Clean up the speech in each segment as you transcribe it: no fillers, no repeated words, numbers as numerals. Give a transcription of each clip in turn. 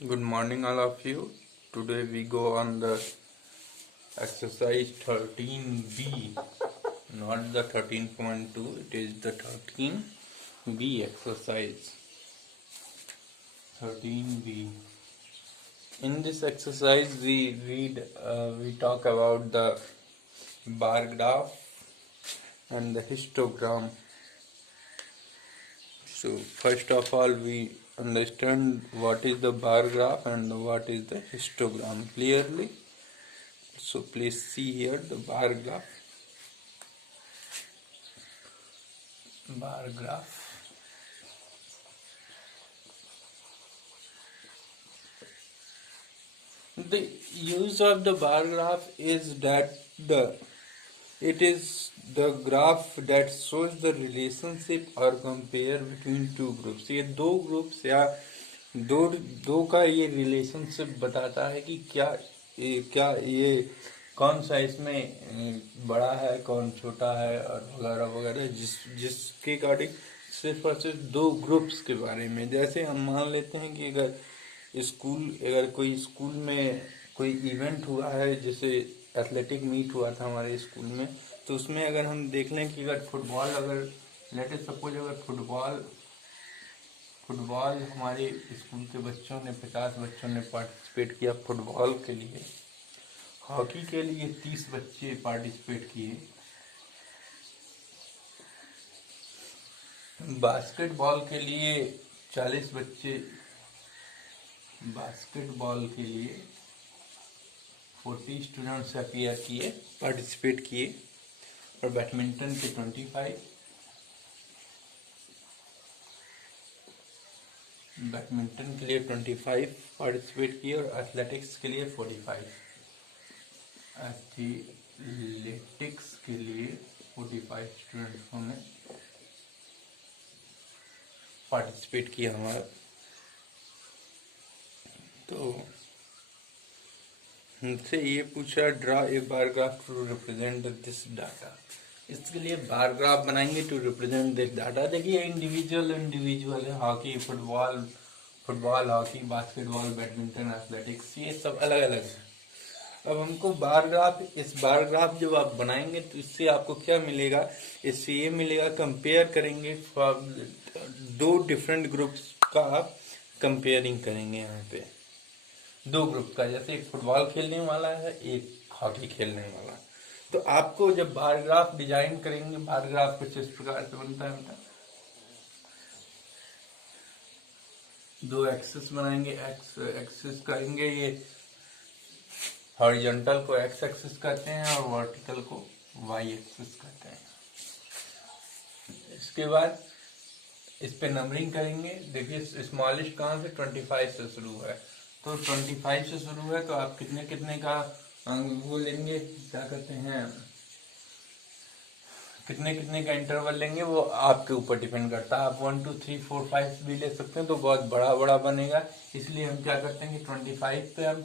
Good morning, all of you. Today we go on the exercise 13B, not the 13.2, it is the 13B exercise. 13B. In this exercise, we talk about the bar graph and the histogram. So first of all, we understand what is the bar graph and what is the histogram clearly. So please see here the bar graph. Bar graph. The use of the bar graph is that it is the graph that shows the relationship or compare between two groups. ये दो groups या दो का ये relationship बताता है कि क्या ये कौन सा इसमें बड़ा है कौन छोटा है और वगैरह वगैरह जिसके अकॉर्डिंग सिर्फ और सिर्फ दो ग्रुप्स के बारे में। जैसे हम मान लेते हैं कि अगर कोई स्कूल में कोई इवेंट हुआ है, जैसे एथलेटिक मीट हुआ था हमारे स्कूल में, तो उसमें अगर हम देख लें कि अगर लेट अस सपोज अगर फुटबॉल हमारे स्कूल के बच्चों ने 50 बच्चों ने पार्टिसिपेट किया फुटबॉल के लिए, हॉकी के लिए 30 बच्चे पार्टिसिपेट किए, बास्केटबॉल के लिए 40 बच्चे बास्केटबॉल के लिए 40 स्टूडेंट्स अपीयर किए, पार्टिसिपेट किए, और बैडमिंटन के 25, बैडमिंटन के लिए 25 पार्टिसिपेट किए और एथलेटिक्स के लिए 45, एथलेटिक्स के लिए 45 स्टूडेंट्सों ने पार्टिसिपेट किया हमारा। तो हमसे ये पूछा draw a bar graph to represent this data. इसके लिए बार ग्राफ बनाएंगे टू रिप्रेजेंट दिस डाटा। देखिए इंडिविजुअल है, hockey football hockey basketball badminton athletics, ये सब अलग अलग है। अब हमको इस बार ग्राफ जब आप बनाएंगे तो इससे आपको क्या मिलेगा, इससे ये मिलेगा, कंपेयर करेंगे दो डिफरेंट ग्रुप्स का आप कंपेयरिंग करेंगे। यहाँ पे दो ग्रुप का, जैसे एक फुटबॉल खेलने वाला है एक हॉकी खेलने वाला है। तो आपको जब बार ग्राफ डिजाइन करेंगे, बार ग्राफ कुछ इस प्रकार से बनता है, दो एक्सिस बनाएंगे, एक्सिस करेंगे, ये हॉरिजॉन्टल को एक्स एक्सिस कहते हैं और वर्टिकल को वाई एक्सिस कहते हैं। इसके बाद इस पे नंबरिंग करेंगे। देखिए स्मॉलेस्ट कहाँ से 25 से शुरू है, तो 25 से शुरू है, तो आप कितने कितने का वो लेंगे, क्या कहते हैं, कितने कितने का इंटरवल लेंगे वो आपके ऊपर डिपेंड करता है। आप 1 2 3 4 5 भी ले सकते हैं तो बहुत बड़ा बड़ा बनेगा, इसलिए हम क्या करते हैं कि 25 पे हम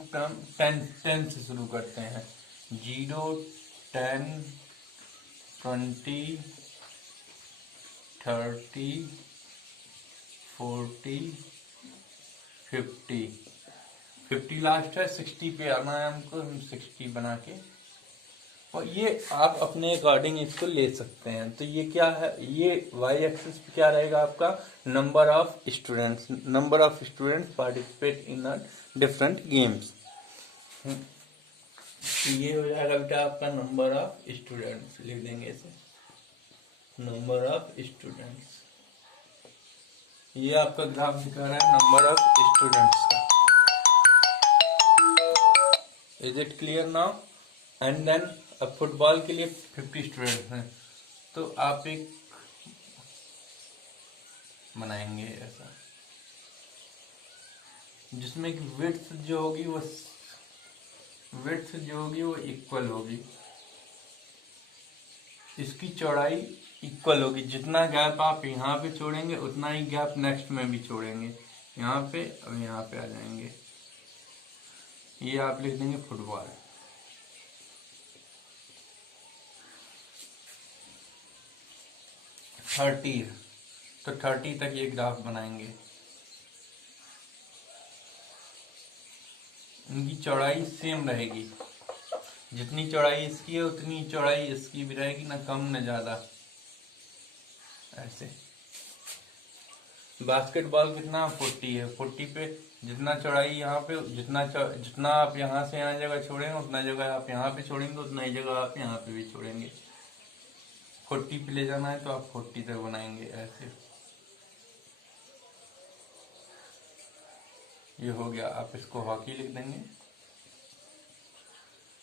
10 से शुरू करते हैं। 0 10 20 30 40 50 लास्ट है, 60 पे आना है हमको, हम 60 बना के, और ये आप अपने अकॉर्डिंग इसको ले सकते हैं। तो ये क्या है, ये वाई एक्सिस पे क्या रहेगा आपका, number of students participate in different games. ये हो जाएगा बेटा आपका नंबर ऑफ स्टूडेंट्स, लिख देंगे इसे, नंबर ऑफ स्टूडेंट्स। ये आपका ग्राफ दिखा रहा है नंबर ऑफ स्टूडेंट्स का। Is it clear now? And then अब फुटबॉल के लिए 50 स्टूडेंट्स हैं, तो आप एक बनाएंगे ऐसा, जिसमें कि विड्थ जो होगी वो इक्वल होगी, इसकी चौड़ाई इक्वल होगी। जितना गैप आप यहाँ पे छोड़ेंगे उतना ही गैप नेक्स्ट में भी छोड़ेंगे, यहाँ पे और यहाँ पे आ जाएंगे। ये आप लिख देंगे फुटबॉल। तो 30 तक ये ग्राफ बनाएंगे। इनकी चौड़ाई सेम रहेगी, जितनी चौड़ाई इसकी है उतनी चौड़ाई इसकी भी रहेगी, ना कम ना ज़्यादा। ऐसे बास्केटबॉल कितना 40 है, 40 पे जितना चौड़ाई यहाँ पे, जितना आप यहाँ से यहाँ जगह छोड़ेंगे उतना जगह आप यहाँ पे छोड़ेंगे, उतना ही जगह आप यहाँ पे भी छोड़ेंगे। 40 पे ले जाना है तो आप 40 तक बनाएंगे। ऐसे ये हो गया। आप इसको हॉकी लिख देंगे,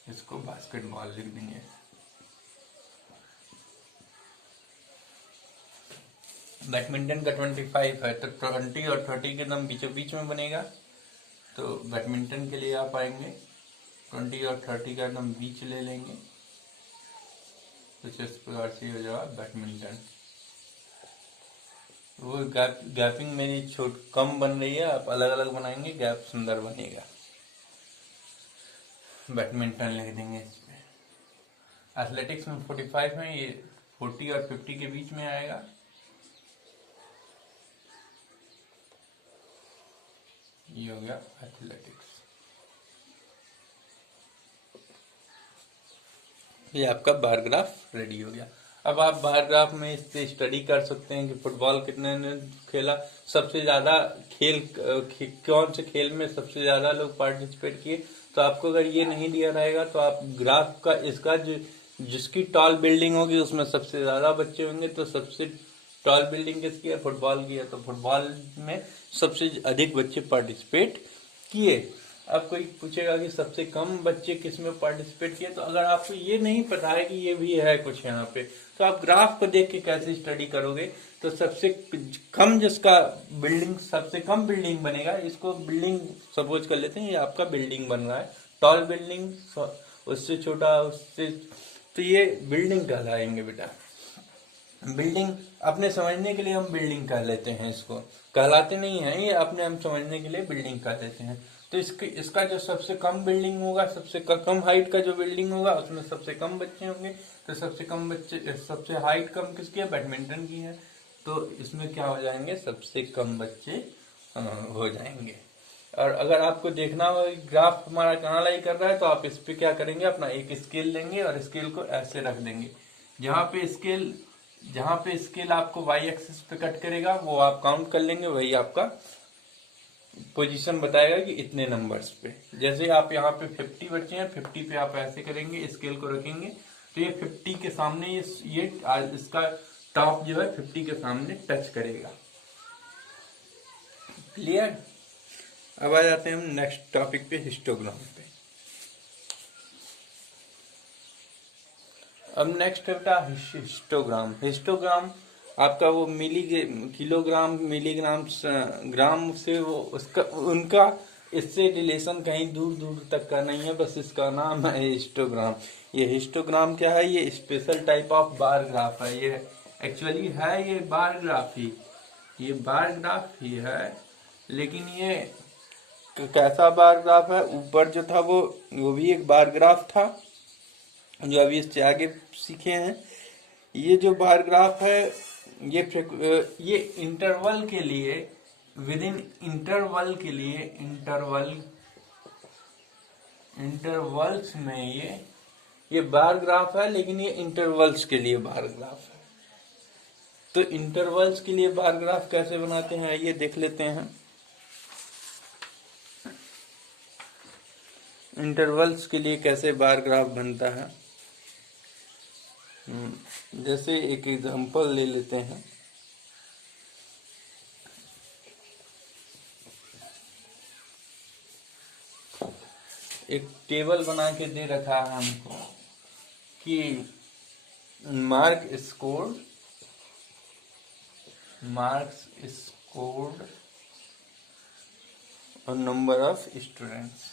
इसको बास्केटबॉल लिख देंगे। बैडमिंटन का 25 है तो 20 और 30 के एकदम बीचों बीच में बनेगा। तो बैडमिंटन के लिए आप आएंगे 20 और 30 का एकदम बीच ले लेंगे, कुछ इस प्रकार से हो जाएगा बैडमिंटन। वो गैपिंग मेरी कम बन रही है, आप अलग अलग बनाएंगे, गैप सुंदर बनेगा। बैडमिंटन लिख देंगे इस पे। एथलेटिक्स में 45 है, ये 40 और 50 के बीच में आएगा। ये हो गया एथलेटिक्स। ये आपका बार ग्राफ रेडी हो गया। अब आप बार ग्राफ में इस पे स्टडी कर सकते हैं कि फुटबॉल कितने ने खेला, सबसे ज्यादा कौन से खेल में सबसे ज्यादा लोग पार्टिसिपेट किए। तो आपको अगर ये नहीं दिया रहेगा तो आप ग्राफ का इसका जिसकी टॉल बिल्डिंग होगी उसमें सबसे ज्यादा बच्चे होंगे, तो सबसे टॉल बिल्डिंग किसकी है, फुटबॉल की है, तो फुटबॉल में सबसे अधिक बच्चे पार्टिसिपेट किए। अब कोई पूछेगा कि सबसे कम बच्चे किस में पार्टिसिपेट किए, तो अगर आपको ये नहीं पता है कि ये भी है कुछ यहाँ पे, तो आप ग्राफ को देख के कैसे स्टडी करोगे। तो सबसे कम जिसका बिल्डिंग सबसे कम बिल्डिंग बनेगा, इसको बिल्डिंग सपोज कर लेते हैं, ये आपका बिल्डिंग बन रहा है, टॉल बिल्डिंग, उससे छोटा, उससे, तो ये बिल्डिंग कहलाएंगे बेटा। बिल्डिंग अपने समझने के लिए हम बिल्डिंग कह लेते हैं, इसको कहलाते नहीं है, ये अपने हम समझने के लिए बिल्डिंग कह लेते हैं। तो इसका जो सबसे कम बिल्डिंग होगा, सबसे कम हाइट का जो बिल्डिंग होगा उसमें सबसे कम बच्चे होंगे। तो सबसे कम बच्चे, सबसे हाइट कम किसकी है, बैडमिंटन की है, तो इसमें क्या हो जाएंगे, सबसे कम बच्चे हो जाएंगे। और अगर आपको देखना हो ग्राफ हमारा कहाँ लाई कर रहा है, तो आप इस पे क्या करेंगे, अपना एक स्केल लेंगे और स्केल को ऐसे रख देंगे। जहाँ पे स्केल आपको वाई एक्सिस पे कट करेगा वो आप काउंट कर लेंगे, वही आपका पोजीशन बताएगा कि इतने नंबर्स पे। जैसे आप यहाँ पे 50 बच्चे हैं, 50 पे आप ऐसे करेंगे, स्केल को रखेंगे, तो ये 50 के सामने ये इसका टॉप जो है 50 के सामने टच करेगा। क्लियर। अब आ जाते हैं हम नेक्स्ट टॉपिक पे, हिस्टोग्राम पे। अब नेक्स्ट है बेटा हिस्टोग्राम। हिस्टोग्राम आपका वो किलोग्राम, मिलीग्राम, ग्राम से वो उसका उनका इससे रिलेशन कहीं दूर दूर तक का नहीं है, बस इसका नाम है हिस्टोग्राम। ये हिस्टोग्राम क्या है, ये special type of bar graph है। ये एक्चुअली है ये बार ग्राफ ही, ये बार ग्राफ ही है, लेकिन ये कैसा बार ग्राफ है, ऊपर जो था वो भी एक बार ग्राफ था जो अभी इससे आगे सीखे हैं। ये जो बार ग्राफ है ये इंटरवल के लिए, विद इन इंटरवल के लिए, इंटरवल्स में ये बार ग्राफ है, लेकिन ये इंटरवल्स के लिए बार ग्राफ है। तो इंटरवल्स के लिए बार ग्राफ कैसे बनाते हैं ये देख लेते हैं। इंटरवल्स के लिए कैसे बार ग्राफ बनता है, जैसे एक एग्जांपल ले लेते हैं। एक टेबल बना के दे रखा है हमको कि मार्क्स स्कोर्ड और नंबर ऑफ स्टूडेंट्स।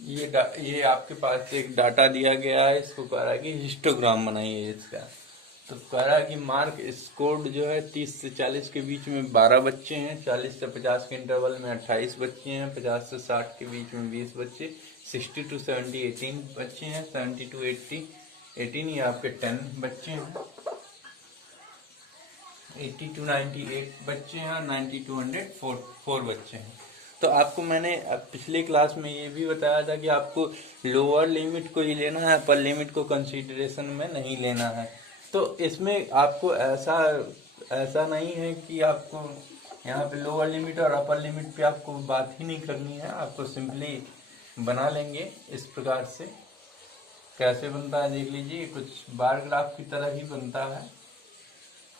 ये आपके पास एक डाटा दिया गया है, इसको कह रहा है कि हिस्टोग्राम बनाइए इसका। तो कह रहा है कि मार्क स्कोर्ड जो है 30 से 40 के बीच में 12 बच्चे हैं, 40 से 50 के इंटरवल में 28 बच्चे हैं, 50 से 60 के बीच में 20 बच्चे, 60 to 70 18 बच्चे हैं, 70 to 80 18, ये आपके 10 बच्चे हैं। 80 to 98 बच्चे हैं, 90 to 100 4 बच्चे हैं। तो आपको मैंने पिछले क्लास में ये भी बताया था कि आपको लोअर लिमिट को ही लेना है, अपर लिमिट को कंसीडरेशन में नहीं लेना है। तो इसमें आपको ऐसा नहीं है कि आपको यहाँ पे लोअर लिमिट और अपर लिमिट पे आपको बात ही नहीं करनी है, आपको सिंपली बना लेंगे इस प्रकार से। कैसे बनता है देख लीजिए, कुछ बार ग्राफ की तरह ही बनता है।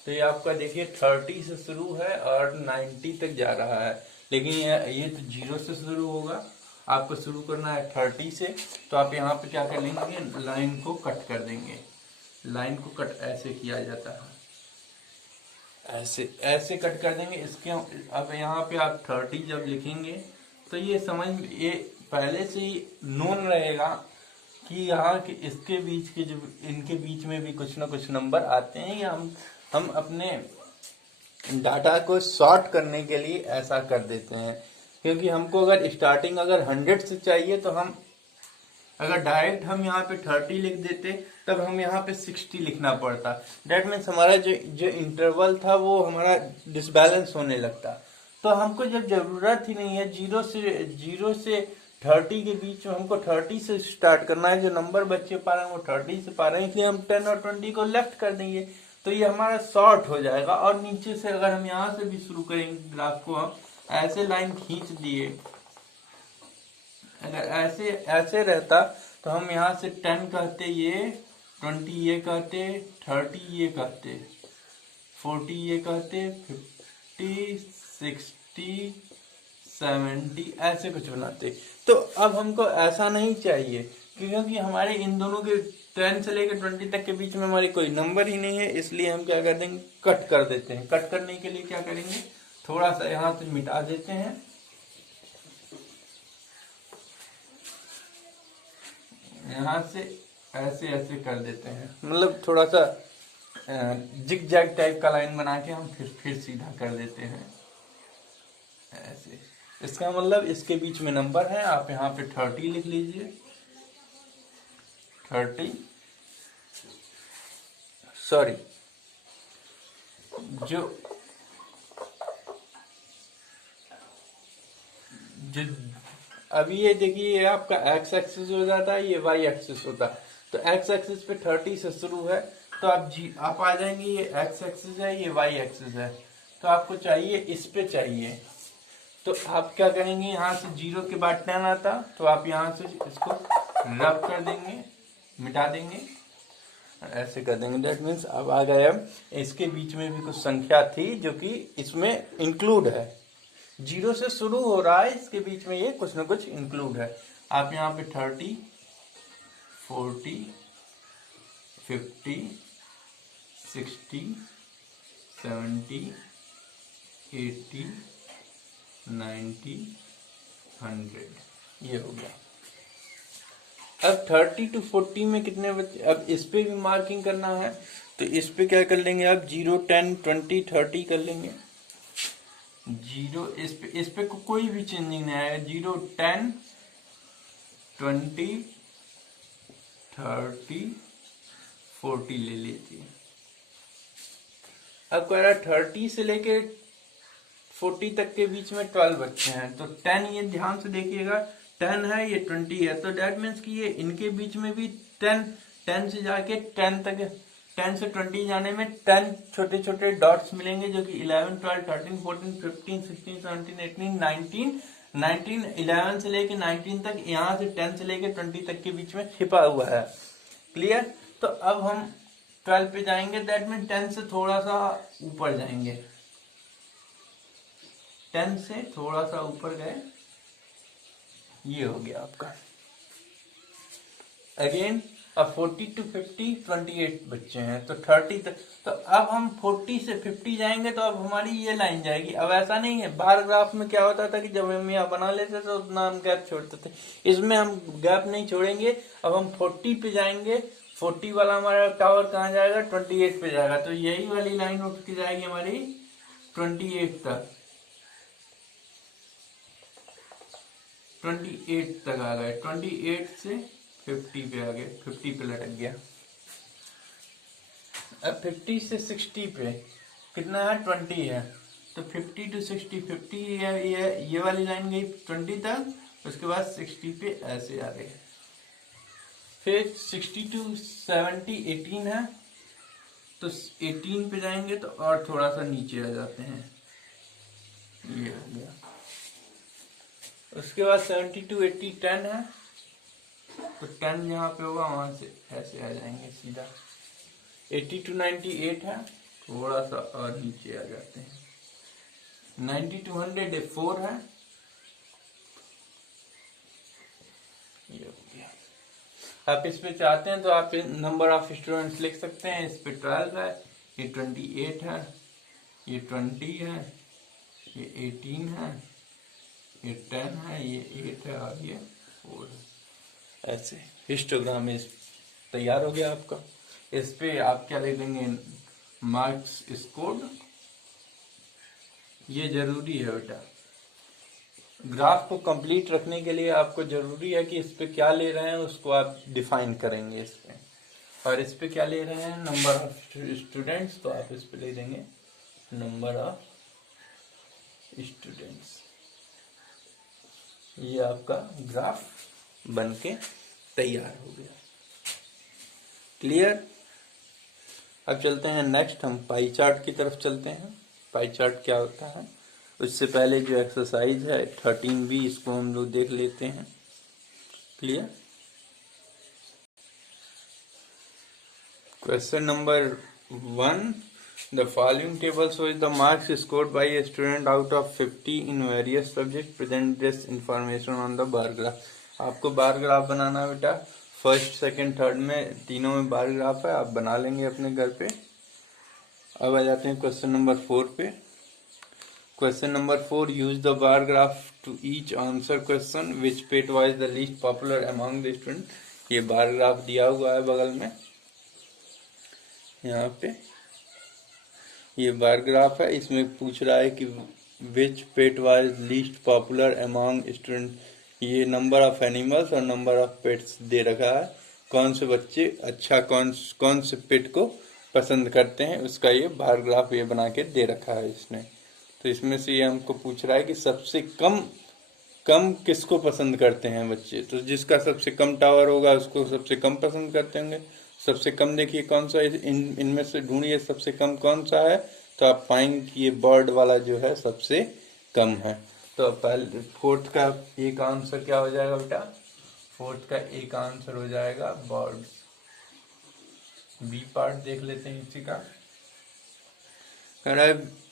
तो ये आपका देखिए 30 से शुरू है और 90 तक जा रहा है, लेकिन ये तो 0 से शुरू होगा, आपको शुरू करना है 30 से। तो आप यहाँ पे क्या कर लेंगे, लाइन को कट कर देंगे। लाइन को कट ऐसे किया जाता है, ऐसे ऐसे कट कर देंगे इसके। अब यहाँ पे आप 30 जब लिखेंगे तो ये ये पहले से ही नोन रहेगा कि यहाँ के इसके बीच के जो इनके बीच में भी कुछ ना कुछ नंबर आते हैं, या हम अपने डाटा को सॉर्ट करने के लिए ऐसा कर देते हैं। क्योंकि हमको अगर स्टार्टिंग अगर 100 से चाहिए तो हम अगर डायरेक्ट हम यहाँ पे 30 लिख देते तब हम यहाँ पे 60 लिखना पड़ता। डेट मीन्स हमारा जो इंटरवल था वो हमारा डिसबैलेंस होने लगता। तो हमको जब जरूरत ही नहीं है, 0 से 30 के बीच में हमको 30 से स्टार्ट करना है। जो नंबर बच्चे पा रहे हैं वो 30 से पा रहे हैं, इसलिए हम 10 और 20 को लेफ्ट कर देंगे तो ये हमारा शॉर्ट हो जाएगा। और नीचे से अगर हम यहाँ से भी शुरू करेंगे ग्राफ को, हम ऐसे लाइन खींच दिए, अगर ऐसे रहता तो हम यहाँ से 10 कहते, ये 20 ये कहते, 30 ये कहते, 40 ये कहते, 50 60 70 ऐसे कुछ बनाते। तो अब हमको ऐसा नहीं चाहिए क्योंकि हमारे इन दोनों के 10 से लेकर 20 तक के बीच में हमारी कोई नंबर ही नहीं है, इसलिए हम क्या कर देंगे, कट कर देते हैं। कट करने के लिए क्या करेंगे, थोड़ा सा यहाँ से मिटा देते हैं, यहाँ से ऐसे ऐसे कर देते हैं, मतलब थोड़ा सा जिग जैग टाइप का लाइन बना के हम फिर सीधा कर देते हैं ऐसे। इसका मतलब इसके बीच में नंबर है, आप यहाँ पे 30 लिख लीजिए, 30 सॉरी जो अभी ये देखिए, ये आपका एक्स एक्सिस हो जाता है, ये वाई एक्सिस होता है। तो एक्स एक्सिस पे 30 से शुरू है, तो आप आ जाएंगे, ये एक्स एक्सिस है, ये वाई एक्सिस है, तो आपको चाहिए इस पे चाहिए। तो आप क्या करेंगे, यहाँ से 0 के बाद 10 आता, तो आप यहाँ से इसको रब कर देंगे, मिटा देंगे, ऐसे कर देंगे। दैट मीन्स अब आ गया, इसके बीच में भी कुछ संख्या थी जो कि इसमें इंक्लूड है। 0 से शुरू हो रहा है, इसके बीच में ये कुछ ना कुछ इंक्लूड है। आप यहाँ पे 30 40 50 60 70 80 90 100 ये हो गया। अब 30 to 40 में कितने बच्चे, अब इस पे भी मार्किंग करना है, तो इस पे क्या कर लेंगे आप, 0 10 20 30 कर लेंगे। 0 इस पे कोई भी चेंजिंग नहीं आएगा, 0 10 20 30 40 ले लीजिए। अब कह रहा है 30 से लेके 40 तक के बीच में 12 बच्चे हैं, तो 10, ये ध्यान से देखिएगा, 10 है, ये 20 है, तो डेट मीन्स कि ये इनके बीच में भी 10 से जाके 10 तक, 10 से 20 जाने में 10 छोटे छोटे डॉट्स मिलेंगे, जो कि 11 12 13 14 15 16 17 18 19 11 से लेके 19 तक, यहाँ से 10 से लेके 20 तक के बीच में छिपा हुआ है। क्लियर। तो अब हम 12 पे जाएंगे, दैट मीन 10 से थोड़ा सा ऊपर जाएंगे, 10 से थोड़ा सा ऊपर गए, ये हो गया आपका। अगेन अब 40 to 50 28 बच्चे हैं, तो 30 तक। तो अब हम 40 से 50 जाएंगे, तो अब हमारी ये लाइन जाएगी। अब ऐसा नहीं है, बार ग्राफ में क्या होता था कि जब हम यहाँ बना लेते तो उतना हम गैप छोड़ते थे, इसमें हम गैप नहीं छोड़ेंगे। अब हम 40 पे जाएंगे, 40 वाला हमारा टावर कहाँ जाएगा, 28 पे जाएगा, तो यही वाली लाइन उठ के जाएगी हमारी 28 तक, 28 तक आ गए, 28 से 50 पे आ गए, 50 पे लटक गया। अब 50 से 60 पे, कितना है 20 है, तो 50 to 60, 50 ये वाली लाइन गई 20 तक, उसके बाद 60 पे ऐसे आ गए, फिर 60 to 70 18 है, तो 18 पे जाएंगे तो और थोड़ा सा नीचे आ जाते हैं, ये हो गया। उसके बाद 70 to 80 10 है, तो 10 जहाँ पे होगा वहां से ऐसे आ जाएंगे सीधा। 80 to 98 है, थोड़ा सा और नीचे आ जाते हैं। 90 to 100 4 है, ये हो गया। आप इस पे चाहते हैं तो आप नंबर ऑफ स्टूडेंट्स लिख सकते हैं, इस पे 12 है, ये 28 है, ये 20 है, ये 18 है, ये 10 है, ये 8 है और ये 4 है। ऐसे हिस्टोग्राम इस तैयार हो गया आपका। इस पे आप क्या लिख देंगे, मार्क्स स्कोर्ड। ये जरूरी है बेटा, ग्राफ को कंप्लीट रखने के लिए आपको जरूरी है कि इस पे क्या ले रहे हैं उसको आप डिफाइन करेंगे इस पे। और इस पे क्या ले रहे हैं, नंबर ऑफ स्टूडेंट्स, तो आप इस पे ले देंगे नंबर ऑफ स्टूडेंट्स। ये आपका ग्राफ बन के तैयार हो गया। क्लियर। अब चलते हैं नेक्स्ट, हम पाई चार्ट की तरफ चलते हैं। पाई चार्ट क्या होता है, उससे पहले जो एक्सरसाइज है 13B, इसको हम लोग देख लेते हैं। Clear. Question number 1, the following table shows the marks scored by a student out of 50 in various subject, present this information on the bar graph. आपको बार ग्राफ बनाना है बेटा, फर्स्ट सेकंड थर्ड में तीनों में बार ग्राफ है, आप बना लेंगे अपने घर पे। अब आ जाते हैं क्वेश्चन नंबर 4 पे। Question number 4, use the bar graph to each answer question which pet wise the least popular among the student. ये बार ग्राफ दिया हुआ है बगल में, यहाँ पे ये बार ग्राफ है। इसमें पूछ रहा है कि which pet wise least popular among student, ये नंबर ऑफ एनिमल्स और नंबर ऑफ पेट्स दे रखा है, कौन से बच्चे अच्छा कौन से पेट को पसंद करते हैं, उसका ये बार ग्राफ ये बना के दे रखा है इसने। तो इसमें से ये हमको पूछ रहा है कि सबसे कम किसको पसंद करते हैं बच्चे, तो जिसका सबसे कम टावर होगा उसको सबसे कम पसंद करते होंगे। सबसे कम देखिए कौन सा, इनमें से ढूंढिए सबसे कम कौन सा है, तो आप पाएंगे कि ये बर्ड वाला जो है सबसे कम है। तो पहले फोर्थ का एक आंसर क्या हो जाएगा बेटा, फोर्थ का एक आंसर हो जाएगा बर्ड्स। बी पार्ट देख लेते हैं इसी का।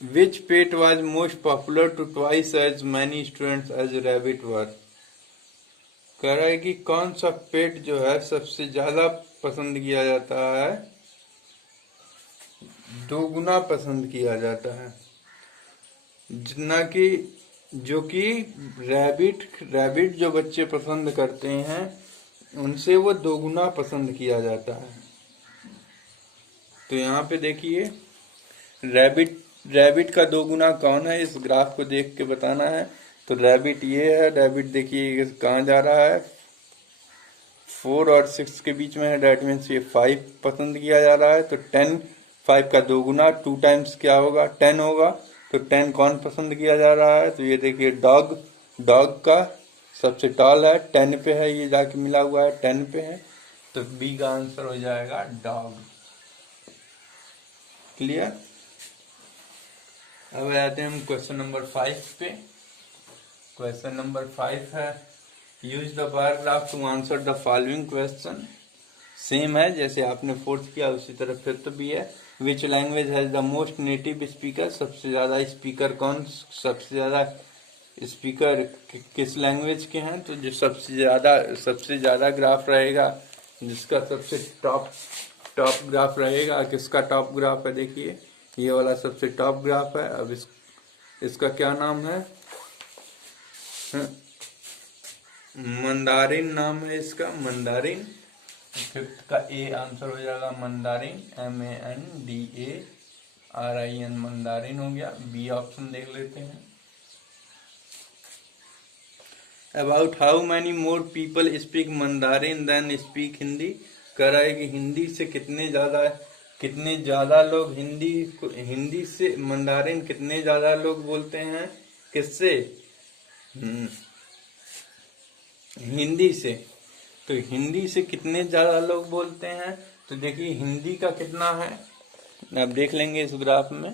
Which pet was most popular to twice as many students as rabbit were. कह रहा है कि कौन सा पेट जो है सबसे ज्यादा पसंद किया जाता है, दोगुना पसंद किया जाता है, जितना कि जो कि रैबिट जो बच्चे पसंद करते हैं उनसे वो दोगुना पसंद किया जाता है। तो यहाँ पे देखिए रैबिट का दोगुना कौन है, इस ग्राफ को देख के बताना है। तो रैबिट ये है, रैबिट देखिए कहाँ जा रहा है, 4 और 6 के बीच में है, डेट मीन्स ये 5 पसंद किया जा रहा है। तो 10, 5 का दोगुना 2 टाइम्स क्या होगा, 10 होगा। तो 10 कौन पसंद किया जा रहा है, तो ये देखिए डॉग का सबसे टॉल है, 10 पे है, ये जाके मिला हुआ है 10 पे है। तो बी का आंसर हो जाएगा डॉग। क्लियर। अब आते हैं हम क्वेश्चन नंबर 5 पे। क्वेश्चन नंबर 5 है, use the bar graph to answer the following question. Same है जैसे आपने फोर्थ किया उसी तरह फिफ्थ भी है। Which language has the most native speaker, सबसे ज्यादा स्पीकर कौन, सबसे ज्यादा स्पीकर किस लैंग्वेज के हैं, तो जो सबसे ज्यादा ग्राफ रहेगा, जिसका सबसे टॉप ग्राफ रहेगा, किसका टॉप ग्राफ है, देखिए ये वाला सबसे टॉप ग्राफ है। अब इसका क्या नाम है, मंदारिन नाम है इसका, मंदारिन। फिफ्थ का ए आंसर हो जाएगा मंदारिन, MANDARIN, मंदारिन हो गया। बी ऑप्शन देख लेते हैं। About how many more people speak Mandarin than speak Hindi. कह रहा है कि हिंदी से कितने ज्यादा कितने ज्यादा लोग हिंदी से मंडारिन कितने ज्यादा लोग बोलते हैं, किससे? हम्म, हिंदी से। तो हिंदी से कितने ज्यादा लोग बोलते हैं, तो देखिए हिंदी का कितना है, आप देख लेंगे इस ग्राफ में।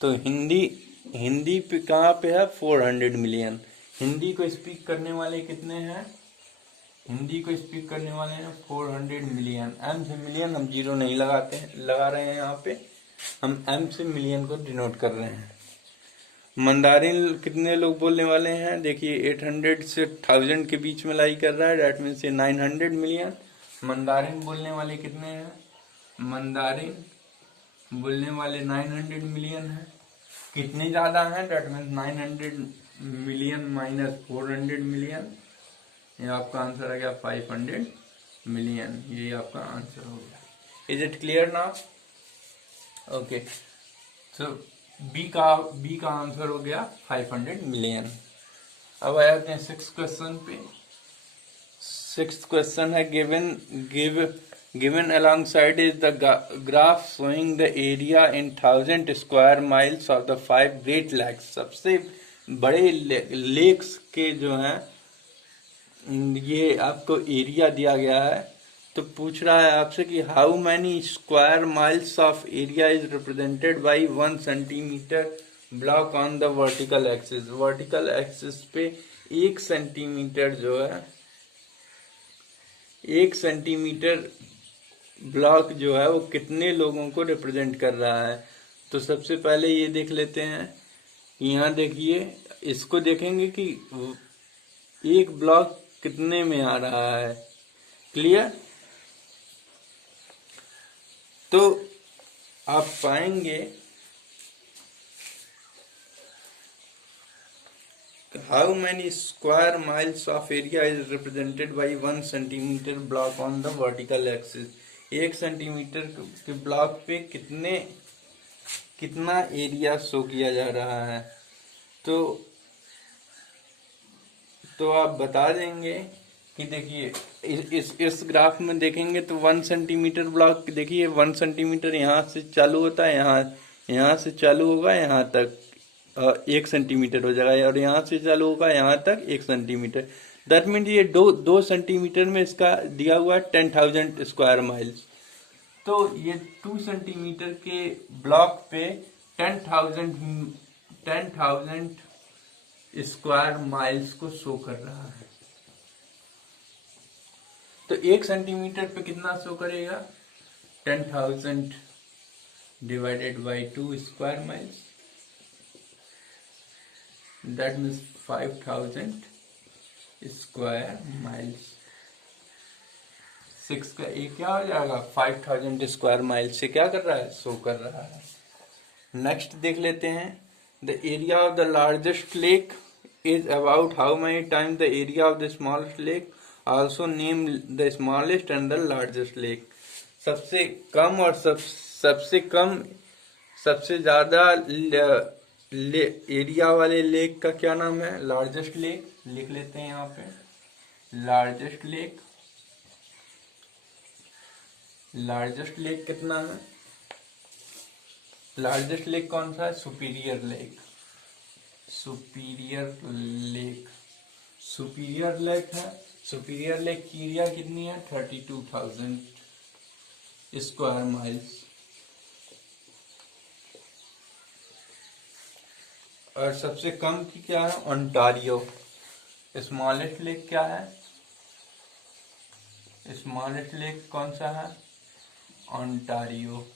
तो हिंदी हिंदी पे कहाँ पे है, 400 मिलियन। हिंदी को स्पीक करने वाले कितने हैं, हिंदी को स्पीक करने वाले हैं 400 मिलियन। एम से मिलियन हम जीरो नहीं लगाते हैं, लगा रहे हैं यहाँ पे, हम एम से मिलियन को डिनोट कर रहे हैं। मंदारिन कितने लोग बोलने वाले हैं, देखिए 800 से 1000 के बीच में लाई कर रहा है, डेट मीन्स 900 मिलियन। मंदारिन बोलने वाले कितने हैं, मंदारिन बोलने वाले 900 मिलियन है। कितने ज्यादा हैं, that means 900 million minus 400 million, ये आपका आंसर आ गया 500 मिलियन। ये आपका आंसर हो गया। Is it clear now? Okay, तो बी का आंसर हो गया 500 मिलियन। अब आ जाते हैं 6th क्वेश्चन पे। 6th क्वेश्चन है given alongside is the graph showing the area in 1000 square miles of the 5 great lakes। सबसे बड़े लेक्स के जो हैं ये आपको एरिया दिया गया है। तो पूछ रहा है आपसे कि how many square miles of area is represented by 1 centimetre block on the vertical axis. Vertical axis पे 1 सेंटीमीटर जो है, 1 सेंटीमीटर ब्लॉक जो है वो कितने लोगों को रिप्रेजेंट कर रहा है। तो सबसे पहले ये देख लेते हैं, यहाँ देखिए, इसको देखेंगे कि एक ब्लॉक कितने में आ रहा है। क्लियर? तो आप पाएंगे how many square miles of area is represented by 1 centimetre block on the vertical axis. 1 centimetre के ब्लॉक पे कितना एरिया शो किया जा रहा है। तो आप बता देंगे कि देखिए इस ग्राफ में देखेंगे तो 1 सेंटीमीटर ब्लॉक, देखिए 1 सेंटीमीटर यहाँ से चालू होता है, यहाँ से चालू होगा यहाँ तक 1 सेंटीमीटर हो जाएगा, और यहाँ से चालू होगा यहाँ तक 1 सेंटीमीटर। दैट मीन ये दो सेंटीमीटर में इसका दिया हुआ है 10,000 स्क्वायर माइल्स। तो ये 2 सेंटीमीटर के ब्लॉक पे 10,000 स्क्वायर माइल्स को शो कर रहा है। तो 1 सेंटीमीटर पे कितना शो करेगा, 10,000 divided by 2 square miles, that means 5,000 square miles. 6 का एक क्या हो जाएगा, 5,000 स्क्वायर माइल्स से क्या कर रहा है, शो कर रहा है। नेक्स्ट देख लेते हैं, the area of the largest lake is about how many times the area of the smallest lake, also name the smallest and the largest lake। सबसे कम और सबसे ज्यादा एरिया वाले लेक का क्या नाम है, लार्जेस्ट लेक। लिख लेते हैं यहाँ पे, लार्जेस्ट लेक कितना है, लार्जेस्ट लेक कौन सा है, सुपीरियर लेक है। सुपीरियर लेक की एरिया कितनी है, 32,000 स्क्वायर माइल्स। और सबसे कम की क्या है, ओंटारियो। स्मॉलेस्ट लेक क्या है, स्मॉलेस्ट लेक कौन सा है, ओंटारियो।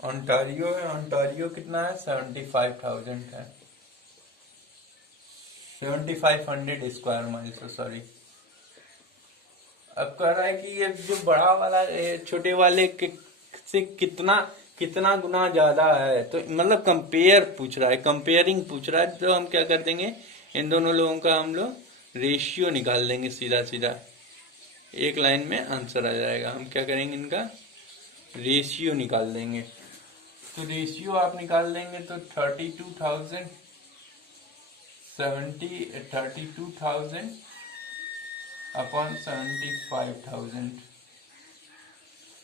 ओंटारियो कितना है, 75,000 है, 7,500 स्क्वायर माइल्स, सॉरी। अब कह रहा है कि ये जो बड़ा वाला छोटे वाले से कितना गुना ज्यादा है, तो मतलब कंपेयर पूछ रहा है, कंपेयरिंग पूछ रहा है। तो हम क्या कर देंगे, इन दोनों लोगों का हम लोग रेशियो निकाल देंगे, सीधा सीधा एक लाइन में आंसर आ जाएगा। हम क्या करेंगे, इनका रेशियो निकाल देंगे। तो रेशियो आप निकाल देंगे तो 32,000 अपॉन 75,000,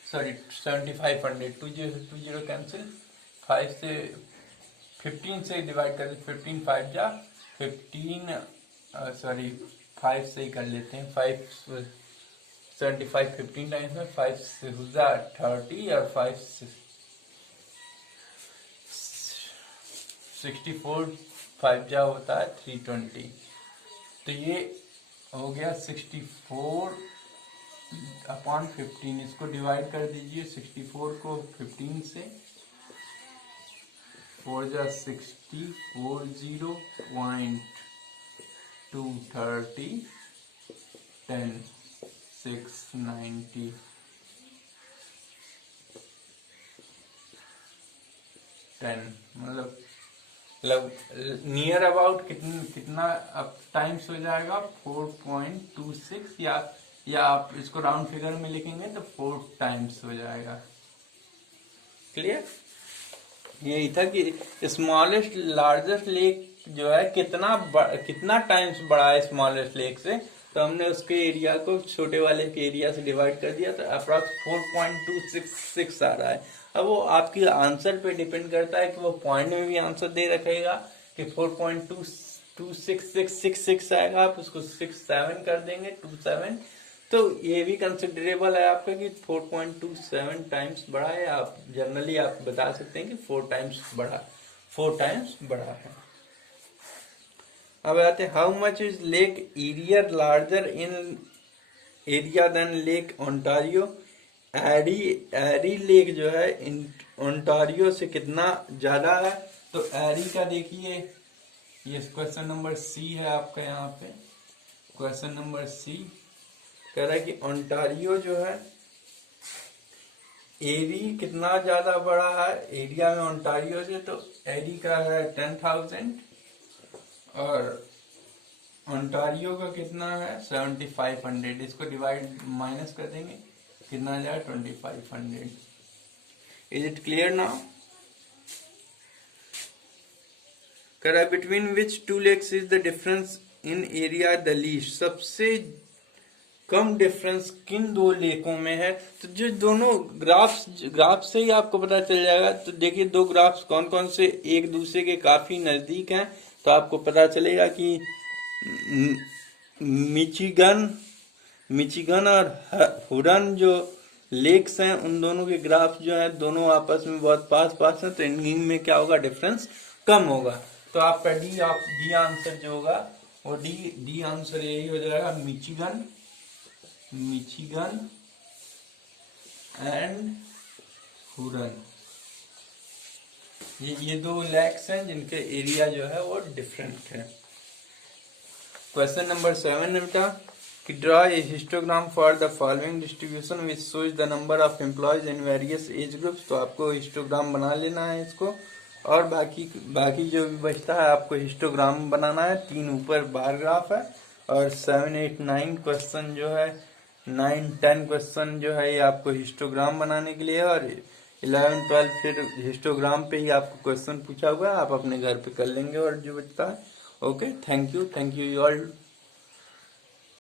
सॉरी 7,500, 2 0 कैंसिल, 5 से 15 से डिवाइड कर, 15 5 जा 15, सॉरी 5 से ही कर लेते हैं, 5 75 15 टाइम्स में 5 से हो जा 30 और 5 से 64, 5 जा होता है 320। तो ये हो गया 64 अपॉन 15, इसको डिवाइड कर दीजिए 64 को 15 से, 4 जा 60, 40.230, 10 690, 10 मतलब नियर अबाउट कितना अब टाइम्स हो जाएगा 4.26, या आप इसको राउंड फिगर में लिखेंगे तो 4 टाइम्स हो जाएगा। क्लियर? यही था कि स्मॉलेस्ट लार्जेस्ट लेक जो है कितना टाइम्स बड़ा है स्मॉलेस्ट लेक से, तो हमने उसके एरिया को छोटे वाले के एरिया से डिवाइड कर दिया, तो अप्रॉक्स 4.266 आ रहा है। अब वो आपकी आंसर पे डिपेंड करता है कि वो पॉइंट में भी आंसर दे रखेगा कि 4.26666 आएगा, आप उसको 67 कर देंगे 27, तो ये भी कंसिडरेबल है आपका कि 4.27 टाइम्स बढ़ा है। आप जनरली आप बता सकते हैं कि 4 टाइम्स बढ़ा है। अब आते हैं, how much is lake Erie larger in area than lake Ontario. Erie lake जो है ओंटारियो से कितना ज्यादा है, तो एरी का देखिए, ये क्वेश्चन नंबर सी है आपका, यहाँ पे क्वेश्चन नंबर सी कह रहा है कि ओंटारियो जो है एरी कितना ज्यादा बड़ा है एरिया में ओंटारियो से, तो एरी का है 10,000 और ओंटारियो का कितना है 7,500, इसको डिवाइड माइनस कर देंगे, कितना आ जाएगा 2,500। Is it clear now? करा between which two lakes is the difference in area the least, सबसे कम डिफरेंस किन दो लेकों में है, तो जो दोनों ग्राफ से ही आपको पता चल जाएगा। तो देखिए दो ग्राफ्स कौन कौन से एक दूसरे के काफी नजदीक हैं, तो आपको पता चलेगा कि मिचिगन और हुरन जो लेक्स हैं, उन दोनों के ग्राफ जो है दोनों आपस में बहुत पास हैं, तो इनमें क्या होगा, डिफरेंस कम होगा। तो आपका डी आंसर जो होगा वो डी आंसर यही हो जाएगा, मिचिगन एंड हुरन, ये दो लेक्स हैं जिनके एरिया जो है वो डिफरेंट है। क्वेश्चन नंबर 7 बेटा कि draw a histogram for the following distribution which shows the number of employees in various age groups. तो आपको हिस्टोग्राम बना लेना है इसको, और बाकी जो भी बचता है आपको हिस्टोग्राम बनाना है। 3 ऊपर बार ग्राफ है, और 7 8 9 क्वेश्चन जो है 9 10 क्वेश्चन जो है ये आपको हिस्टोग्राम बनाने के लिए, और 11 12 फिर हिस्टोग्राम पे ही आपको क्वेश्चन पूछा हुआ है, आप अपने घर पे कर लेंगे और जो बचता है। Okay, thank you all.